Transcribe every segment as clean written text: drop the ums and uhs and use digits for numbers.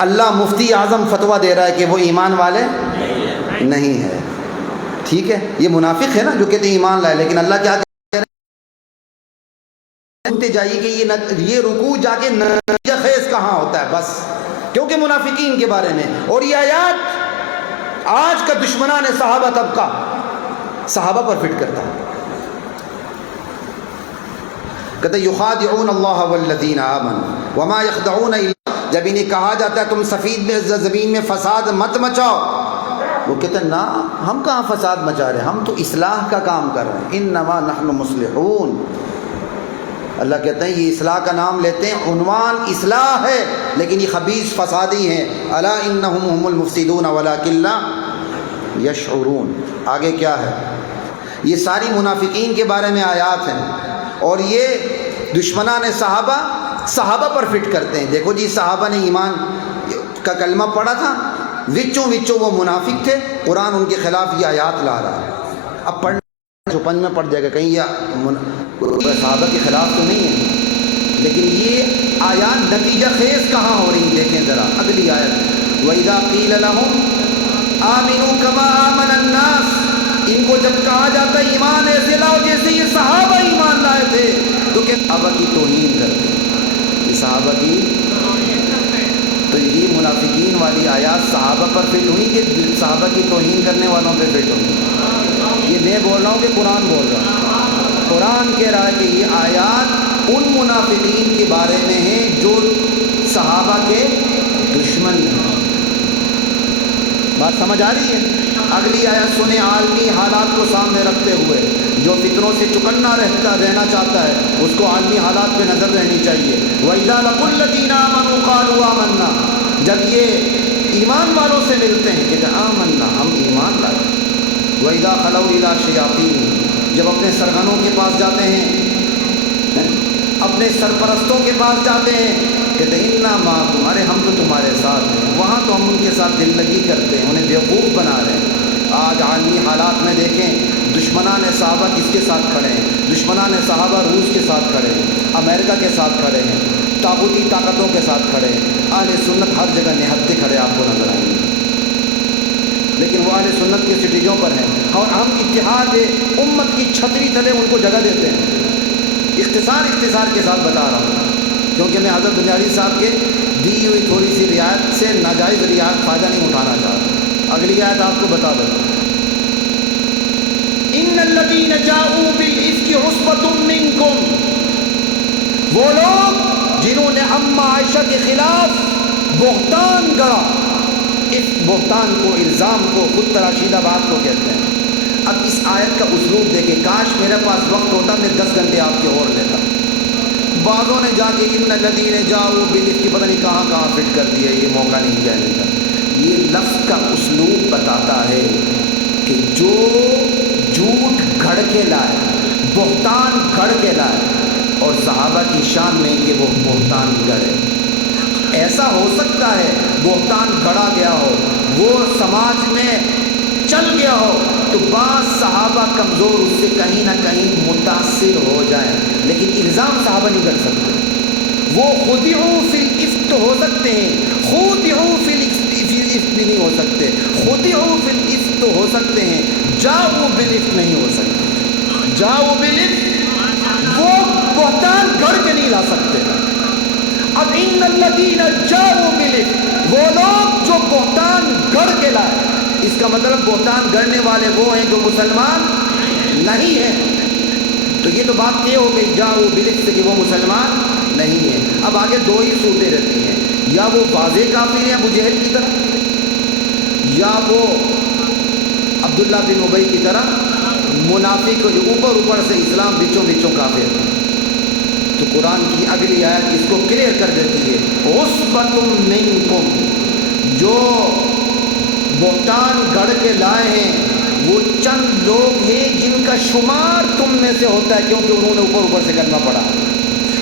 اللہ مفتی اعظم فتویٰ دے رہا ہے کہ وہ ایمان والے نہیں ہے. ٹھیک ہے, یہ منافق ہے نا جو کہتے ہیں ایمان لائے, لیکن اللہ کیا کہہ رہے ہیں, سنتے جائیے کہ یہ رکوع جا کے نتیجہ خیز کہاں ہوتا ہے بس, کیونکہ منافقین کے بارے میں. اور یہ آیات آج کا دشمنان صحابہ طبقہ صحابہ پر فٹ کرتا ہے. کہتے یخادعون اللہ والذین آمنوا وما یخدعون الا, جب انہیں کہا جاتا ہے تم سفید میں زمین میں فساد مت مچاؤ, وہ کہتے ہیں نا ہم کہاں فساد مچا رہے ہیں, ہم تو اصلاح کا کام کر رہے ہیں. انما نحن مصلحون. اللہ کہتے ہیں یہ اصلاح کا نام لیتے ہیں, عنوان اصلاح ہے لیکن یہ خبیث فسادی ہیں. الا انہم هم المفسدون ولکن لا یشعرون. آگے کیا ہے, یہ ساری منافقین کے بارے میں آیات ہیں, اور یہ دشمنان صحابہ پر فٹ کرتے ہیں. دیکھو جی, صحابہ نے ایمان کا کلمہ پڑھا تھا, وچوں وہ منافق تھے, قرآن ان کے خلاف یہ آیات لا رہا ہے. اب پڑھنا چھپن میں پڑ جائے گا کہیں یہ صحابہ کے خلاف تو نہیں ہے, لیکن یہ آیات نتیجہ خیز کہاں ہو رہی ہیں دیکھیں ذرا. اگلی آیت, وَإِذَا قِيلَ لَهُمْ آمِنُوا كَمَا آمَنَ النَّاسِ, ان کو جب کہا جاتا ہے ایمان ایسے لاؤ جیسے یہ صحابہ ایمان لائے تھے, تو کہ صحابہ کی توہین کرتے ہیں, یہ صحابہ کی. تو یہ منافقین والی آیات صحابہ پر فٹ ہوئی کہ صحابہ کی توہین کرنے والوں پہ فٹ ہوئی؟ یہ میں بول رہا ہوں کہ قرآن بول رہا ہوں؟ قرآن کہہ رہا ہے کہ یہ آیات ان منافقین کے بارے میں ہیں جو صحابہ کے دشمن ہیں. بات سمجھ آ رہی ہے؟ اگلی آیت سنیں, عالمی حالات کو سامنے رکھتے ہوئے جو فتنوں سے چکنا رہنا چاہتا ہے اس کو عالمی حالات پہ نظر رہنی چاہیے. وَإِذَا لَقُوا الَّذِينَ آمَنُوا قَالُوا آمَنَّا, جب یہ ایمان والوں سے ملتے ہیں کہتے ہیں آمنا, ہم ایمان لائے. وَإِذَا خَلَوْا إِلَىٰ شَيَاطِینِهِمْ, جب اپنے سرغنوں کے پاس جاتے ہیں, اپنے سرپرستوں کے پاس جاتے ہیں, کہتے ہیں اِنَّا مَعَكُمْ, ارے ہم تو تمہارے ساتھ ہیں. وہاں تو ہم ان کے ساتھ دل لگی کرتے ہیں, انہیں بیوقوف بنا رہے ہیں. آج عالمی حالات میں دیکھیں دشمنان صحابہ کس کے ساتھ کھڑے ہیں؟ دشمنان صحابہ روس کے ساتھ کھڑے ہیں, امریکہ کے ساتھ کھڑے ہیں, طاغوتی طاقتوں کے ساتھ کھڑے ہیں. اہل سنت ہر جگہ نہتے کھڑے آپ کو نظر آئیں گے, لیکن وہ اہل سنت کے سٹیجوں پر ہیں, اور ہم اتحاد امت کی چھتری تلے ان کو جگہ دیتے ہیں. اختصار کے ساتھ بتا رہا ہوں کیونکہ میں حضرت بنیادی صاحب کے دی ہوئی تھوڑی سی رعایت سے ناجائز رعایت فائدہ نہیں اٹھانا چاہتا. اگلی آیت آپ کو بتا دوں, ان الذین جاؤوا بالافک عصبۃ منکم, وہ لوگ جنہوں نے ام عائشہ کے خلاف بہتان گڑا. اس بہتان کو, الزام کو, خود تراشیدہ بات کو کہتے ہیں. اب اس آیت کا اسلوب دیکھیں, کاش میرے پاس وقت ہوتا میں 10 گھنٹے آپ کے اور لیتا. بعضوں نے جا کے ان الذین جاؤوا بالافک پتہ نہیں کہاں فٹ کر دیا, یہ موقع نہیں کہنے کا. یہ لفظ کا اسلوب بتاتا ہے کہ جو جھوٹ گھڑ کے لائے, بہتان گھڑ کے لائے, اور صحابہ کی شان میں کہ وہ بہتان گڑے. ایسا ہو سکتا ہے بہتان گڑا گیا ہو, وہ سماج میں چل گیا ہو, تو بعض صحابہ کمزور اس سے کہیں نہ کہیں متاثر ہو جائیں, لیکن الزام صحابہ نہیں کر سکتے. وہ خدعوا فی الافک ہو سکتے ہیں, خدعوا فی الافک نہیں ہو سکتے. خدعوا فی الافک تو ہو سکتے ہیں, جاؤوا بالافک نہیں ہو سکتے. جاؤوا بالافک وہ بہتان گھڑ کے نہیں لا سکتے. اب ان الذین جاؤوا بالافک, وہ لوگ جو بہتان گھڑ کے لائے, اس کا مطلب بہتان گڑنے والے وہ ہیں جو مسلمان نہیں ہیں. تو یہ تو بات یہ ہو گئی جاؤوا بالافک سے کہ وہ مسلمان نہیں ہے. اب آگے دو ہی صورتیں رہتی ہیں, یا وہ واضح کافر ہیں ابو جہل کی طرح, یا وہ عبداللہ بن ابی کی طرح منافق جو اوپر سے اسلام بچوں کافر. تو قرآن کی اگلی آیت اس کو کلیئر کر دیتی ہے, عصبۃ منکم, جو بہتان گڑھ کے لائے ہیں وہ چند لوگ ہیں جن کا شمار تم میں سے ہوتا ہے, کیونکہ انہوں نے اوپر سے کلمہ پڑھا.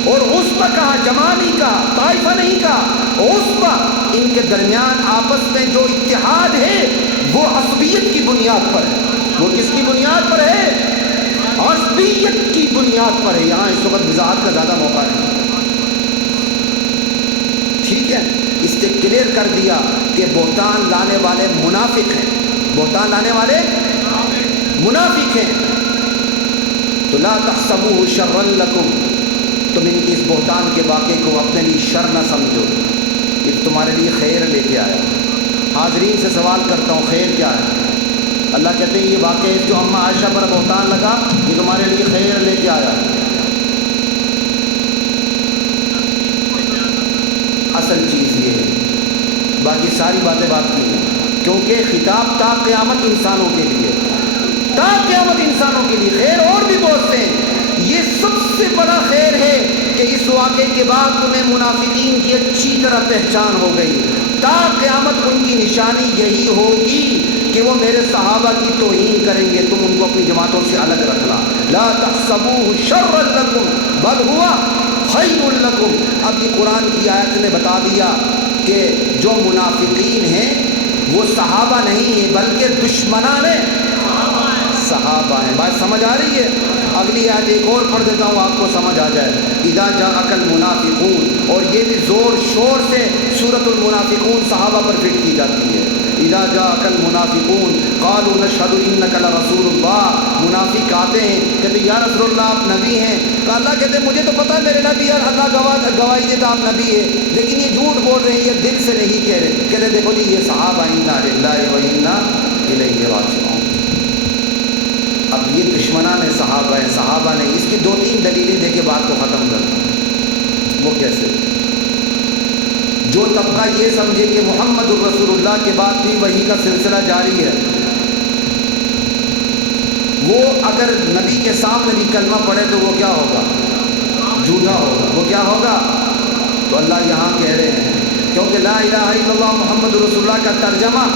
اور عصبہ کہا, جماع نہیں کہا, طائفہ نہیں کہا, عصبہ. ان کے درمیان آپس میں جو اتحاد ہے وہ عصبیت کی بنیاد پر ہے. وہ کس کی بنیاد پر ہے؟ عصبیت کی بنیاد پر ہے. یہاں اس وقت وضاحت کا زیادہ موقع ہے, ٹھیک ہے, اس سے کلیئر کلیئر کر دیا کہ بہتان لانے والے منافق ہیں، بہتان لانے والے منافق ہیں۔ تو لا تحسبوه شرا لکم، تم ان کی اس بہتان کے واقعے کو اپنے لیے شر نہ سمجھو، یہ تمہارے لیے خیر لے کے آیا۔ حاضرین سے سوال کرتا ہوں، خیر کیا ہے؟ اللہ کہتے ہیں یہ واقعہ جو اماں عائشہ پر بہتان لگا یہ تمہارے لیے خیر لے کے آیا۔ اصل چیز یہ ہے، باقی ساری باتیں بات کی ہیں، کیونکہ خطاب تا قیامت انسانوں کے لیے، تا قیامت انسانوں کے لیے خیر اور بھی بہت سے ہیں۔ یہ سب سے بڑا خیر ہے کہ اس واقعے کے بعد تمہیں منافقین کی اچھی طرح پہچان ہو گئی۔ تا قیامت ان کی نشانی یہی ہوگی کہ وہ میرے صحابہ کی توہین کریں گے، تم ان کو اپنی جماعتوں سے الگ رکھنا۔ لا تحسبوه شرا لکم بل هو خیر لکم۔ اب یہ قرآن کی آیت نے بتا دیا کہ جو منافقین ہیں وہ صحابہ نہیں ہیں بلکہ دشمنان صحابہ ہیں۔ بات سمجھ آ رہی ہے؟ اگلی آیت ایک اور پڑھ دیتا ہوں آپ کو سمجھ آ جائے۔ اذا جاءک المنافقون، اور یہ بھی زور شور سے سورۃ المنافقون صحابہ پر فٹ کی جاتی ہے۔ اذا جاءک المنافقون قالوا نشهد انک لرسول اللہ، منافق آتے ہیں کہتے یا رسول اللہ آپ نبی ہیں، کہ اللہ کہتے ہیں مجھے تو پتہ میرے نبی ہے، اللہ گواہی دیتا آپ نبی ہے، لیکن یہ جھوٹ بول رہے ہیں، یہ دل سے نہیں کہہ رہے۔ کہتے دیکھو جی یہ صحابہ انا للہ و انا الیہ راجعون۔ اب یہ دشمنان صحابہ ہیں، صحابہ نے اس کی دو تین دلیلیں دے کے بات کو ختم کرتا ہوں۔ وہ کیسے؟ جو طبقہ یہ سمجھے کہ محمد الرسول اللہ کے بعد بھی وحی کا سلسلہ جاری ہے، وہ اگر نبی کے سامنے بھی کلمہ پڑھے تو وہ کیا ہوگا؟ جھوٹا ہوگا۔ وہ کیا ہوگا؟ تو اللہ یہاں کہہ رہے ہیں کیونکہ لا الہ الا اللہ محمد رسول اللہ کا ترجمہ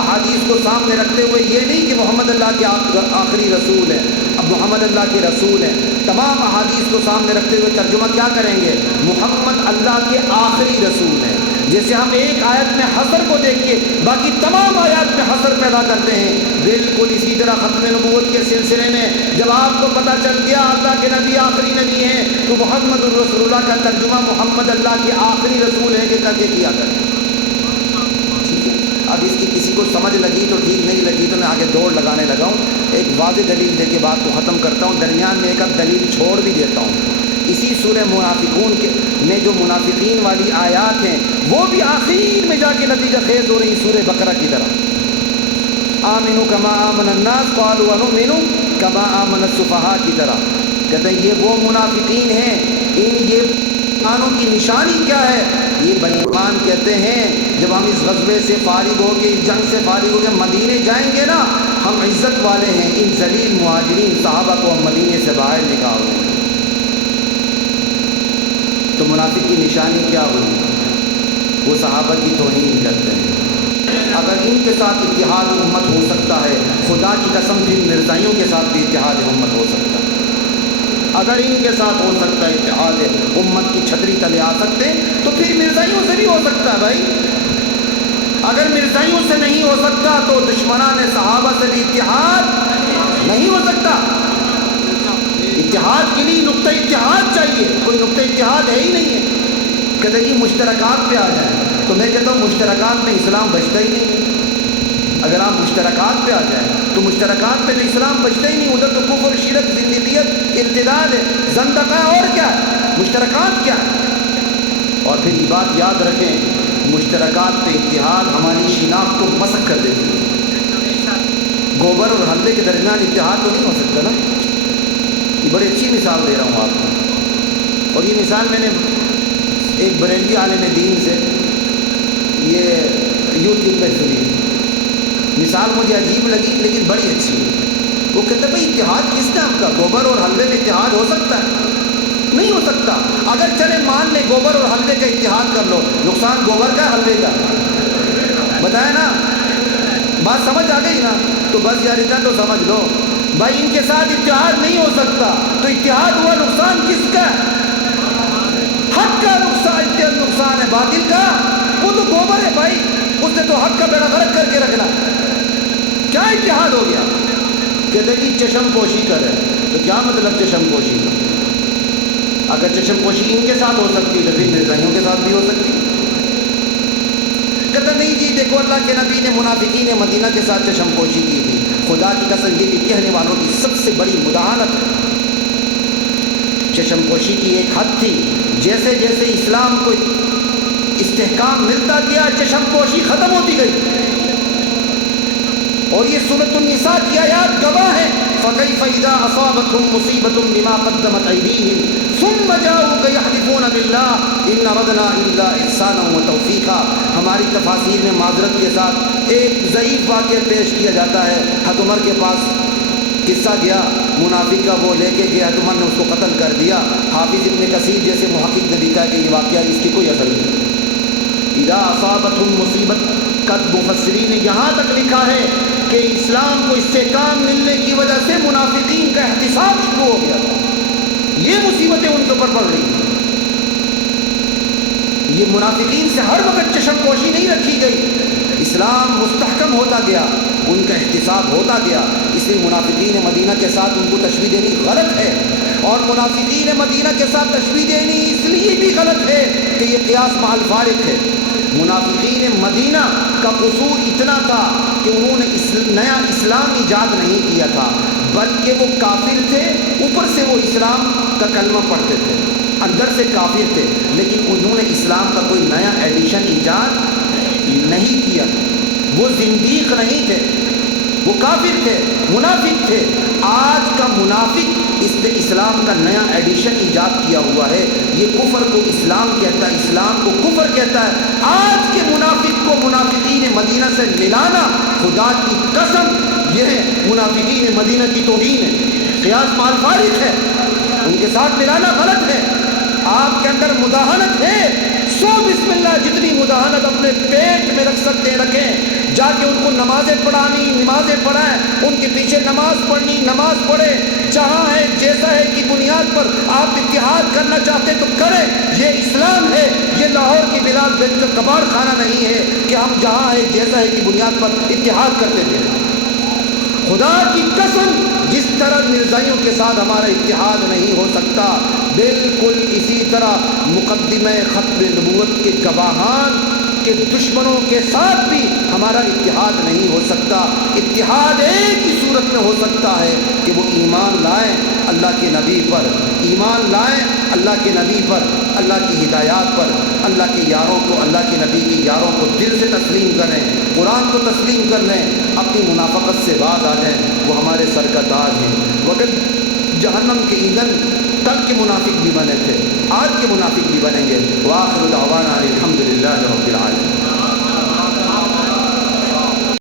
احادیث کو سامنے رکھتے ہوئے یہ نہیں کہ محمد اللہ کے آخری رسول ہیں، اب محمد اللہ کے رسول ہیں، تمام احادیث کو سامنے رکھتے ہوئے ترجمہ کیا کریں گے؟ محمد اللہ کے آخری رسول ہیں۔ جیسے ہم ایک آیت میں حصر کو دیکھ کے باقی تمام آیات میں حصر پیدا کرتے ہیں، بالکل اسی طرح ختم نبوت کے سلسلے میں جب آپ کو پتہ چل گیا اللہ کے نبی آخری نبی ہیں تو محمد الرسول اللہ کا ترجمہ محمد اللہ کے آخری رسول ہیں کہ کر کے کیا کریں۔ ٹھیک ہے، اب اس کی کسی کو سمجھ لگی تو ٹھیک، نہیں لگی تو میں آگے دوڑ لگانے لگا ہوں۔ ایک واضح دلیل دے کے بات کو ختم کرتا ہوں، درمیان میں ایک اب دلیل چھوڑ بھی دیتا ہوں۔ اسی سورہ منافقون کے میں جو منافقین والی آیات ہیں وہ بھی آخر میں جا کے نتیجہ خیز ہو رہی سورہ بقرہ کی طرح، آمنوا کما آمن الناس قالوا ونؤمن کما آمن السفہاء کی طرح۔ کہتے ہیں یہ وہ منافقین ہیں، ان یہ ایمانوں کی نشانی کیا ہے؟ یہ بے ایمان کہتے ہیں جب ہم اس غزوے سے فارغ ہو کے، اس جنگ سے فارغ ہو کے مدینے جائیں گے نا، ہم عزت والے ہیں، ان ذلیل مہاجرین صحابہ کو ہم مدینے سے باہر نکال دیں گے۔ تو منافق کی نشانی کیا ہوئی؟ وہ صحابہ کی توہین کرتے ہیں۔ اگر ان کے ساتھ اتحاد امت ہو سکتا ہے، خدا کی قسم پھر مرزائیوں کے ساتھ بھی اتحاد امت ہو سکتا ہے۔ اگر ان کے ساتھ ہو سکتا ہے اتحاد امت کی چھتری تلے آ سکتے ہیں تو پھر مرزائیوں سے بھی ہو سکتا ہے بھائی۔ اگر مرزائیوں سے نہیں ہو سکتا تو دشمنان صحابہ سے بھی اتحاد نہیں ہو سکتا۔ اتحاد کے لیے نقطہ اتحاد چاہیے، کوئی نقطہ اتحاد ہے ہی نہیں ہے۔ کہتے ہیں جی مشترکات پہ آ جائیں، تو میں کہتا ہوں مشترکات میں اسلام بچتا ہی نہیں۔ اگر آپ مشترکات پہ آ جائیں تو مشترکات پہ تو اسلام بچتا ہی نہیں، ادھر تو کفر، شرک، زندیقیت، ارتداد ہے، زندقہ، اور کیا ہے؟ مشترکات کیا ہے؟ اور پھر یہ بات یاد رکھیں، مشترکات پہ اتحاد ہماری شناخت کو مسخ کر دیتی ہے۔ گوبر اور حلوے کے درمیان اتحاد تو نہیں ہو سکتا نا۔ یہ بڑی اچھی مثال دے رہا ہوں آپ کو، اور یہ مثال میں نے ایک بریلوی عالم دین سے یہ یوٹیوب پہ سنی تھی۔ مثال مجھے عجیب لگی لیکن بڑی اچھی ہے۔ وہ کہتے ہیں بھائی اتحاد کس نے آپ کا؟ گوبر اور حلوے میں اتحاد ہو سکتا ہے؟ نہیں ہو سکتا۔ اگر چلے مان لے گوبر اور حلوے کا اتحاد کر لو، نقصان گوبر کا حلوے کا؟ بتائیں نا، بات سمجھ آ گئی نا؟ تو بس یار اتنا تو سمجھ لو بھائی، ان کے ساتھ اتحاد نہیں ہو سکتا، تو اتحاد ہوا نقصان کس کا؟ حق کا نقصان ہے، باطل کا وہ تو گوبر ہے بھائی، اس نے تو حق کا بیڑا غرق کر کے رکھنا۔ کیا اتحاد ہو گیا؟ کہتے جی چشم پوشی کرے، تو کیا مطلب چشم پوشی کا؟ اگر چشم پوشی ان کے ساتھ ہو سکتی تو پھر مرزائیوں کے ساتھ بھی ہو سکتی۔ کہتا نہیں جی دیکھو اللہ کے نبی نے منافقین مدینہ کے ساتھ چشم پوشی کی تھی. خدا کی قسم یہ بھی کہنے والوں کی سب سے بڑی مداہنت ہے. چشم پوشی کی ایک حد تھی، جیسے جیسے اسلام کو استحکام ملتا گیا چشم پوشی ختم ہوتی گئی. اور یہ سورۃ النساء کی آیات گواہ ہیں. فَكَيْفَ إِذَا أَصَابَتْهُم مُّصِيبَةٌ بِمَا قَدَّمَتْ أَيْدِيهِمْ ثُمَّ جَاءُوكَ يَحْلِفُونَ بِاللَّهِ إِنْ أَرَدْنَا إِلَّا إِحْسَانًا وَتَوْفِيقًا. ہماری تفاسیر میں معذرت کے ساتھ ایک ضعیف واقعہ پیش کیا جاتا ہے. حضرت عمر کے پاس قصہ گیا، منافق کا وہ لے کے گیا، حضرت عمر نے اس کو قتل کر دیا. حافظ ابن کثیر جیسے محقق نے لکھا کہ یہ واقعہ اس کی کوئی اثر نہیں. اذا اصابتهم مصیبت، قد مفسرین نے یہاں تک لکھا ہے کہ اسلام کو استحکام ملنے کی وجہ سے منافقین کا احتساب شروع ہو گیا تھا. یہ مصیبتیں ان کے اوپر پڑ رہی ہیں. یہ منافقین سے ہر وقت چشم پوشی نہیں رکھی گئی. اسلام مستحکم ہوتا گیا، ان کا احتساب ہوتا گیا. اس لیے منافقین مدینہ کے ساتھ ان کو تشبیہ دینی غلط ہے. اور منافقین مدینہ کے ساتھ تشبیہ دینی اس لیے بھی غلط ہے کہ یہ قیاس مع الفارق ہے. منافقین مدینہ کا قصور اتنا تھا کہ انہوں نے نیا اسلام ایجاد نہیں کیا تھا، بلکہ وہ کافر تھے. اوپر سے وہ اسلام کا کلمہ پڑھتے تھے، اندر سے کافر تھے، لیکن انہوں نے اسلام کا کوئی نیا ایڈیشن ایجاد نہیں کیا. وہ زندیق نہیں تھے، وہ کافر تھے، منافق تھے. آج کا منافق اس نے اسلام کا نیا ایڈیشن ایجاد کیا ہوا ہے. یہ کفر کو اسلام کہتا ہے، اسلام کو کفر کہتا ہے. آج کے منافق کو منافقین مدینہ سے ملانا خدا کی قسم یہ ہے منافقین مدینہ کی توہین ہے، قیاس مع الفارق ہے. ان کے ساتھ ملانا غلط ہے. آپ کے اندر مداہنت ہے، سو بسم اللہ جتنی مداہنت اپنے پیٹ میں رکھ سکتے ہیں رکھیں. جا کے ان کو نمازیں پڑھانی، نمازیں پڑھائیں، ان کے پیچھے نماز پڑھنی، نماز پڑھیں. جہاں ہے جیسا ہے کی بنیاد پر آپ اتحاد کرنا چاہتے تو کریں. یہ اسلام ہے، یہ لاہور کی بلاد بنت کباڑ خانہ نہیں ہے کہ ہم جہاں ہے جیسا ہے کی بنیاد پر اتحاد کرتے تھے. خدا کی قسم جس طرح مرزائیوں کے ساتھ ہمارا اتحاد نہیں ہو سکتا، بالکل اسی طرح مقدمہ ختم نبوت کے گواہان کے دشمنوں کے ساتھ بھی ہمارا اتحاد نہیں ہو سکتا. اتحاد ایک ہی صورت میں ہو سکتا ہے کہ وہ ایمان لائیں اللہ کے نبی پر، ایمان لائیں اللہ کے نبی پر، اللہ کی ہدایات پر، اللہ کے یاروں کو، اللہ کے نبی کے یاروں کو دل سے تسلیم کریں، قرآن کو تسلیم کر لیں، اپنی منافقت سے باز آ جائیں. وہ ہمارے سر کا تاج ہیں. وقت جہنم کے ایندھن کل کے منافق بھی بنے تھے، آج کے منافق بھی بنیں گے. وآخر دعوانا الحمدللہ رب العالمین.